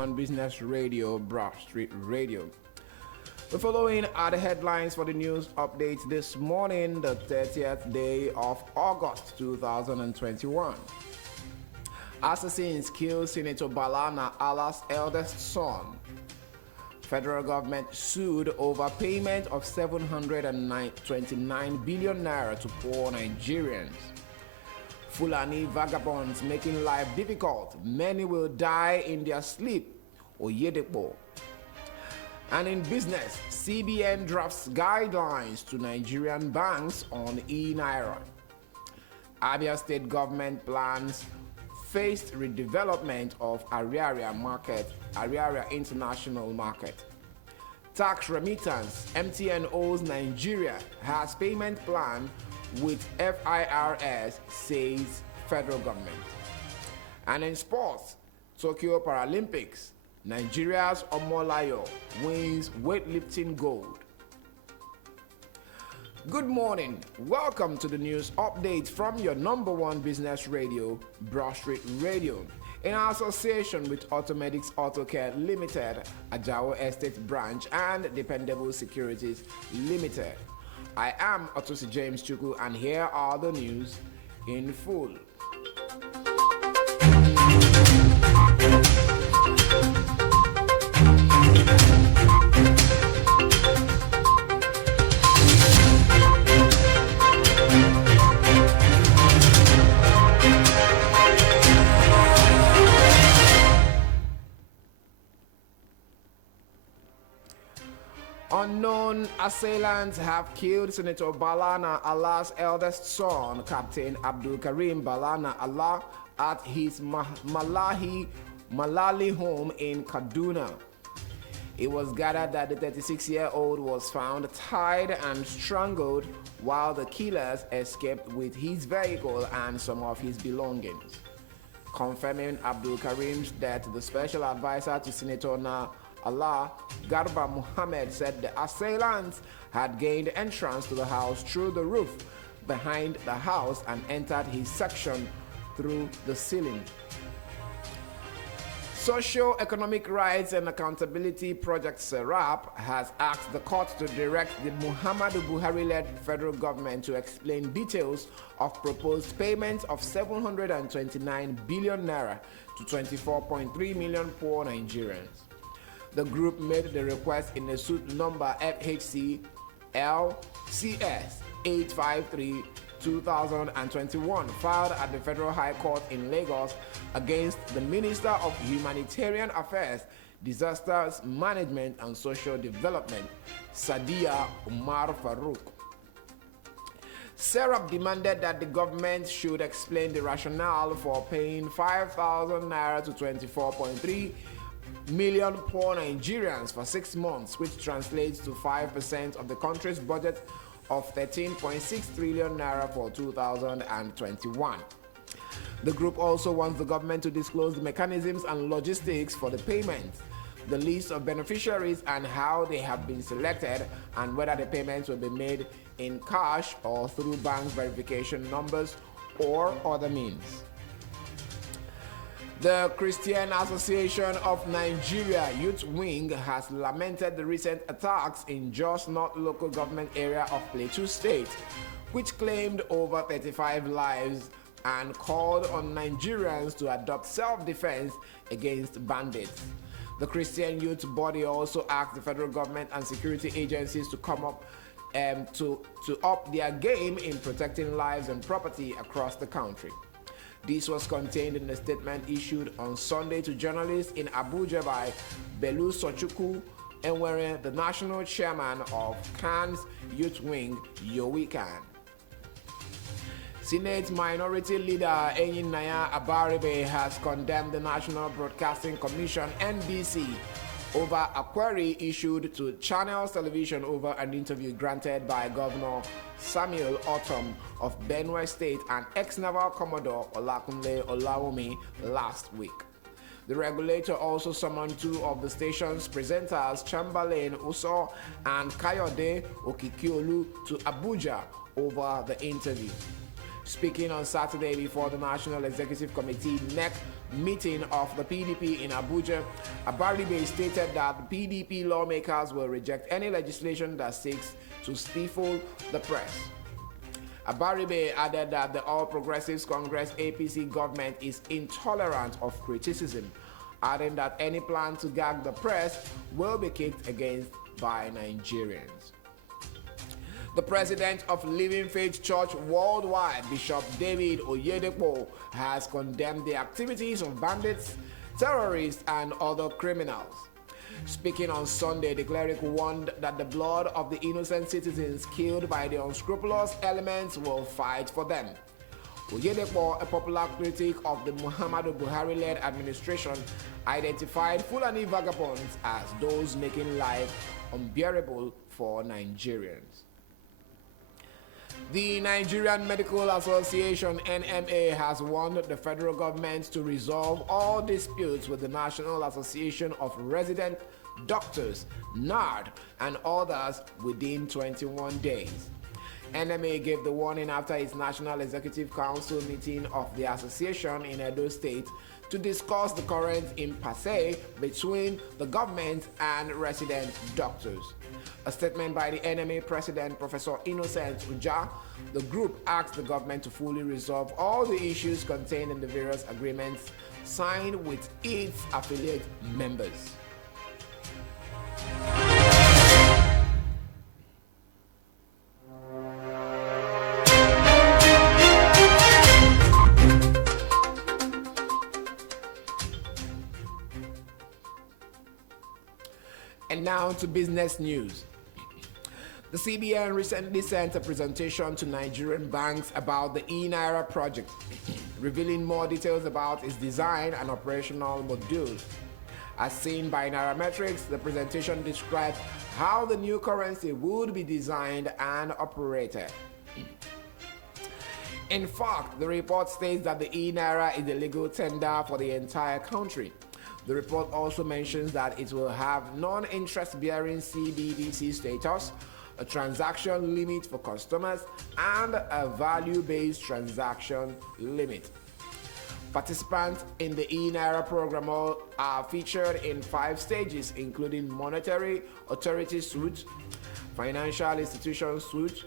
one business radio, Broadstreet Radio. The following are the headlines for the news updates this morning, the 30th day of August 2021. Assassins kill Senator Balana Allah's eldest son. Federal government sued over payment of 729 billion naira to poor Nigerians. Fulani vagabonds making life difficult. Many will die in their sleep. Oyedepo. And in business, CBN drafts guidelines to Nigerian banks on e-Naira. Abia State government plans phased redevelopment of Ariaria International Market. Tax remittance, MTN owes Nigeria, has payment plan with FIRS, says federal government. And in sports, Tokyo Paralympics, Nigeria's Omolayo wins weightlifting gold. Good morning. Welcome to the news update from your number one business radio, Broadstreet Radio, in association with Automedics Auto Care Limited, Ajao Estate Branch, and Dependable Securities Limited. I am Otosi James Chuku, and here are the news in full. Unknown assailants have killed Senator Balana Allah's eldest son, Captain Abdul Karim Balana Allah, at his Malali home in Kaduna. It was gathered that the 36-year-old was found tied and strangled while the killers escaped with his vehicle and some of his belongings. Confirming Abdul Karim's death, the special advisor to Senator Allah, Garba Muhammad, said the assailants had gained entrance to the house through the roof behind the house and entered his section through the ceiling. Socio-Economic Rights and Accountability Project SERAP has asked the court to direct the Muhammadu Buhari-led federal government to explain details of proposed payments of 729 billion naira to 24.3 million poor Nigerians. The group made the request in a suit number FHC LCS 853/2021 filed at the Federal High Court in Lagos against the Minister of Humanitarian Affairs, Disasters Management and Social Development, Sadiya Umar Farouk. SERAP demanded that the government should explain the rationale for paying 5,000 naira to 24.3 million poor Nigerians for 6 months, which translates to 5% of the country's budget of 13.6 trillion naira for 2021. The group also wants the government to disclose the mechanisms and logistics for the payment, the list of beneficiaries and how they have been selected, and whether the payments will be made in cash or through bank verification numbers or other means. The Christian Association of Nigeria Youth Wing has lamented the recent attacks in Jos North local government area of Plateau State, which claimed over 35 lives, and called on Nigerians to adopt self-defense against bandits. The Christian youth body also asked the federal government and security agencies to come up to up their game in protecting lives and property across the country. This was contained in a statement issued on Sunday to journalists in Abuja by Belu Sochukwu Enwere, the national chairman of CAN's Youth Wing, Yowi Khan. Senate Minority Leader Enyinaya Abaribe has condemned the National Broadcasting Commission, NBC, over a query issued to Channels Television over an interview granted by Governor Samuel Otom of Benue State and ex-Naval Commodore Olakunle Olaomi last week. The regulator also summoned two of the station's presenters, Chamberlain Uso and Kayode Okikiolu, to Abuja over the interview. Speaking on Saturday before the National Executive Committee, NEC meeting of the PDP in Abuja, Abaribe stated that the PDP lawmakers will reject any legislation that seeks to stifle the press. Abaribe added that the All Progressives Congress APC government is intolerant of criticism, adding that any plan to gag the press will be kicked against by Nigerians. The president of Living Faith Church Worldwide, Bishop David Oyedepo, has condemned the activities of bandits, terrorists, and other criminals. Speaking on Sunday, the cleric warned that the blood of the innocent citizens killed by the unscrupulous elements will fight for them. Oyedepo, a popular critic of the Muhammadu Buhari-led administration, identified Fulani vagabonds as those making life unbearable for Nigerians. The Nigerian Medical Association (NMA) has warned the federal government to resolve all disputes with the National Association of Resident Doctors (NARD) and others within 21 days. NMA gave the warning after its National Executive Council meeting of the association in Edo State to discuss the current impasse between the government and resident doctors. A statement by the NMA president, Professor Innocent Uja, the group asked the government to fully resolve all the issues contained in the various agreements signed with its affiliate members. And now to business news. The CBN recently sent a presentation to Nigerian banks about the e-Naira project, revealing more details about its design and operational module. As seen by Nairametrics, the presentation described how the new currency would be designed and operated. In fact, the report states that the e-Naira is a legal tender for the entire country. The report also mentions that it will have non-interest bearing CBDC status, a transaction limit for customers, and a value-based transaction limit. Participants in the e-Naira program are featured in 5 stages, including monetary authority suite, financial institution suite,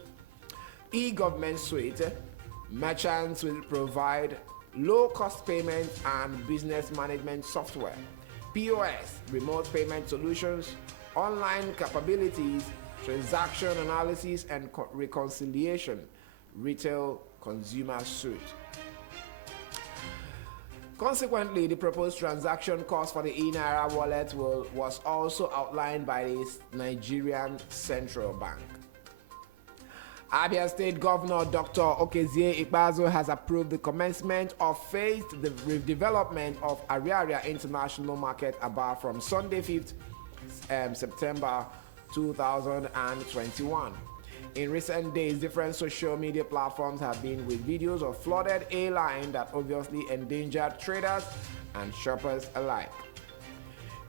e-government suite. Merchants will provide low-cost payment and business management software, POS, remote payment solutions, online capabilities, transaction analysis and reconciliation, retail consumer suite. Consequently, the proposed transaction cost for the e-Naira wallet was also outlined by the Nigerian Central Bank. Abia State Governor Dr. Okezie Ikpeazu has approved the commencement of phased redevelopment of Ariaria International Market Aba from Sunday 5th September 2021. In recent days, different social media platforms have been with videos of flooded A-line that obviously endangered traders and shoppers alike.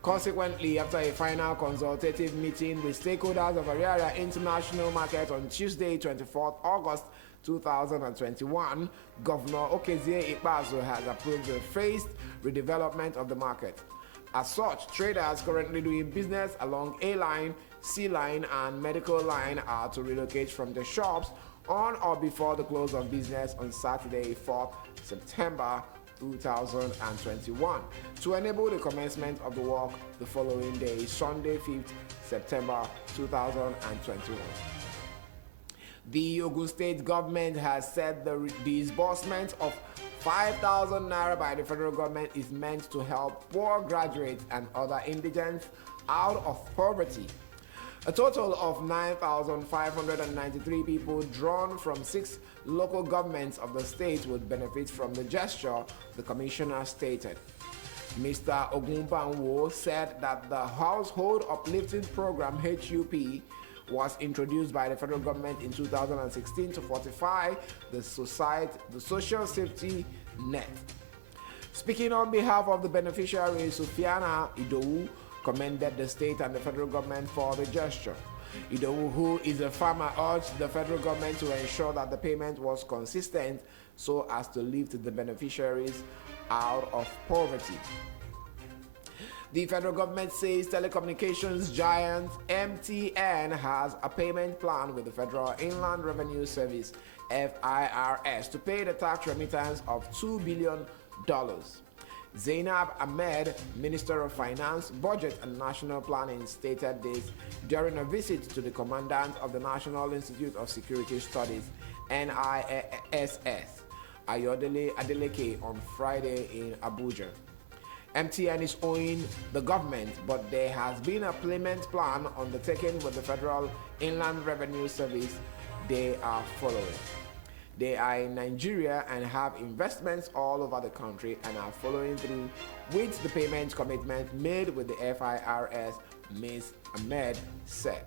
Consequently, after a final consultative meeting with stakeholders of Ariaria International Market on Tuesday, 24th August 2021, Governor Okezie Ikpeazu has approved the phased redevelopment of the market. As such, traders currently doing business along A-line, C-line, and medical line are to relocate from their shops on or before the close of business on Saturday, 4th September 2021 to enable the commencement of the work the following day, Sunday, 5th September 2021. The Ogun State government has said the disbursement of 5,000 naira by the federal government is meant to help poor graduates and other indigents out of poverty. A total of 9,593 people drawn from 6 local governments of the state would benefit from the gesture, the commissioner stated. Mr. Ogunbanwo said that the Household Uplifting Program (HUP) was introduced by the federal government in 2016 to fortify the social safety net. Speaking on behalf of the beneficiary, Sufiana Idowu commended the state and the federal government for the gesture. Idowu, who is a farmer, urged the federal government to ensure that the payment was consistent so as to lift the beneficiaries out of poverty. The federal government says telecommunications giant MTN has a payment plan with the Federal Inland Revenue Service (FIRS) to pay the tax remittance of $2 billion. Zainab Ahmed, Minister of Finance, Budget and National Planning, stated this during a visit to the Commandant of the National Institute of Security Studies (NISS), Ayodele Adeleke, on Friday in Abuja. MTN is owing the government, but there has been a payment plan undertaken with the Federal Inland Revenue Service they are following. They are in Nigeria and have investments all over the country and are following through with the payment commitment made with the FIRS, Ms. Ahmed said.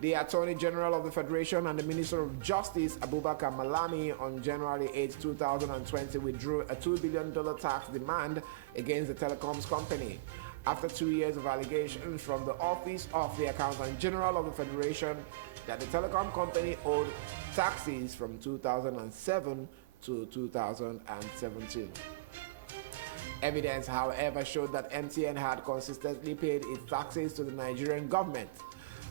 The Attorney General of the Federation and the Minister of Justice, Abubakar Malami, on January 8, 2020, withdrew a $2 billion tax demand against the telecoms company after 2 years of allegations from the Office of the Accountant General of the Federation that the telecom company owed taxes from 2007 to 2017. Evidence, however, showed that MTN had consistently paid its taxes to the Nigerian government.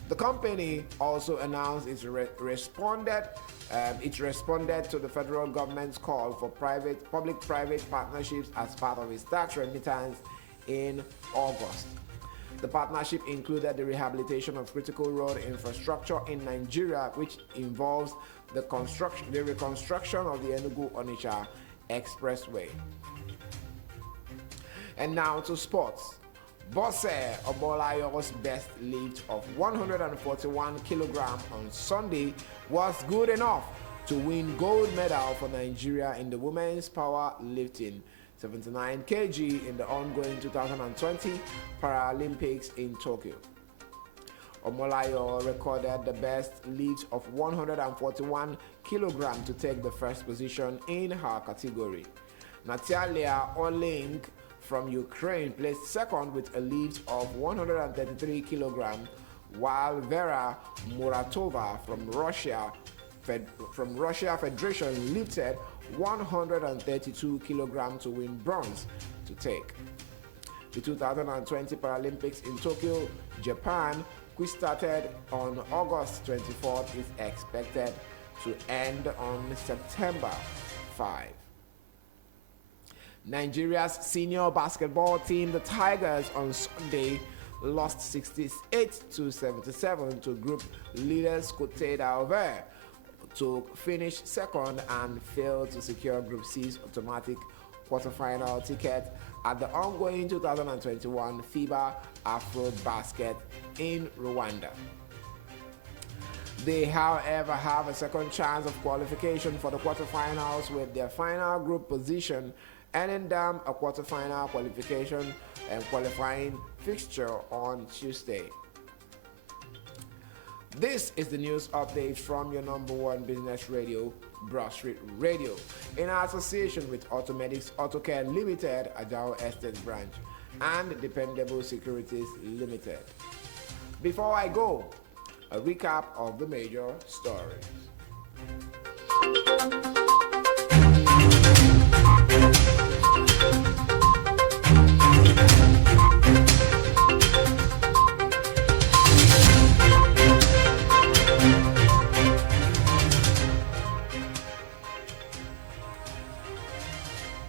The company also announced it responded to the federal government's call for public-private partnerships as part of its tax remittance in August. The partnership included the rehabilitation of critical road infrastructure in Nigeria, which involves the reconstruction of the Enugu-Onitsha Expressway. And now to sports. Bose Obolayo's best lift of 141 kilograms on Sunday was good enough to win gold medal for Nigeria in the women's power lifting 79 kg in the ongoing 2020 Paralympics in Tokyo. Omolayo recorded the best lift of 141 kilograms to take the first position in her category. Natalia Olenk from Ukraine placed second with a lift of 133 kilograms, while Vera Muratova from Russia Federation lifted 132 kilograms to win bronze to take. The 2020 Paralympics in Tokyo, Japan, which started on August 24th, is expected to end on September 5. Nigeria's senior basketball team, the Tigers, on Sunday lost 68-77 to group leaders Cote d'Ivoire to finish second and failed to secure Group C's automatic quarterfinal ticket at the ongoing 2021 FIBA Afro-Basket in Rwanda. They, however, have a second chance of qualification for the quarterfinals with their final group position earning them a quarterfinal qualification and qualifying fixture on Tuesday. This is the news update from your number one business radio, Broadstreet Radio, in association with Automedics Autocare Limited, Ajao Estate Branch, and Dependable Securities Limited. Before I go, a recap of the major stories.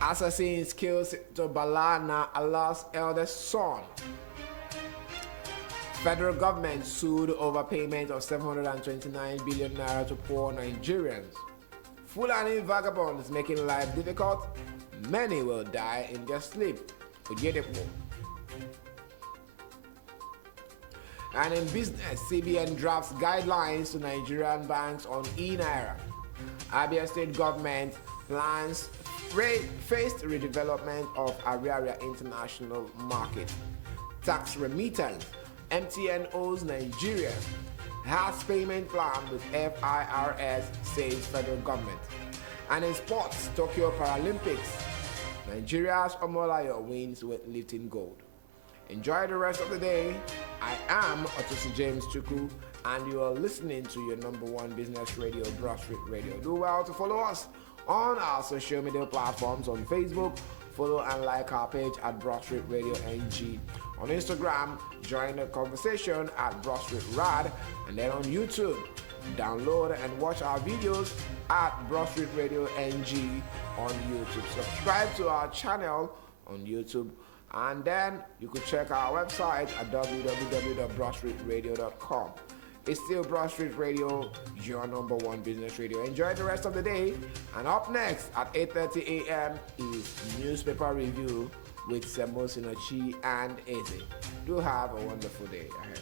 Assassins kills to Balana, Allah's eldest son. Federal government sued over payment of 729 billion naira to poor Nigerians. Fulani vagabonds making life difficult. Many will die in their sleep. And in business, CBN drafts guidelines to Nigerian banks on e-naira. Abia State government plans phased redevelopment of Ariaria International Market. Tax remittance. MTN owes Nigeria. Has payment plan with FIRS, says federal government. And in sports, Tokyo Paralympics, Nigeria's Omolayo wins with lifting gold. Enjoy the rest of the day. I am Otosi James Chuku, and you are listening to your number one business radio, Broadstreet Radio. Do well to follow us on our social media platforms. On Facebook, follow and like our page at Broadstreet Radio NG. On Instagram, join the conversation at Broadstreet Rad. And then on YouTube, download and watch our videos at Broadstreet Radio NG on YouTube. Subscribe to our channel on YouTube, and then you could check our website at www.broadstreetradio.com. It's still Broadstreet Radio, your number one business radio. Enjoy the rest of the day. And up next at 8:30 a.m. is newspaper review with Semo Sinochi and Eze. Do have a wonderful day ahead.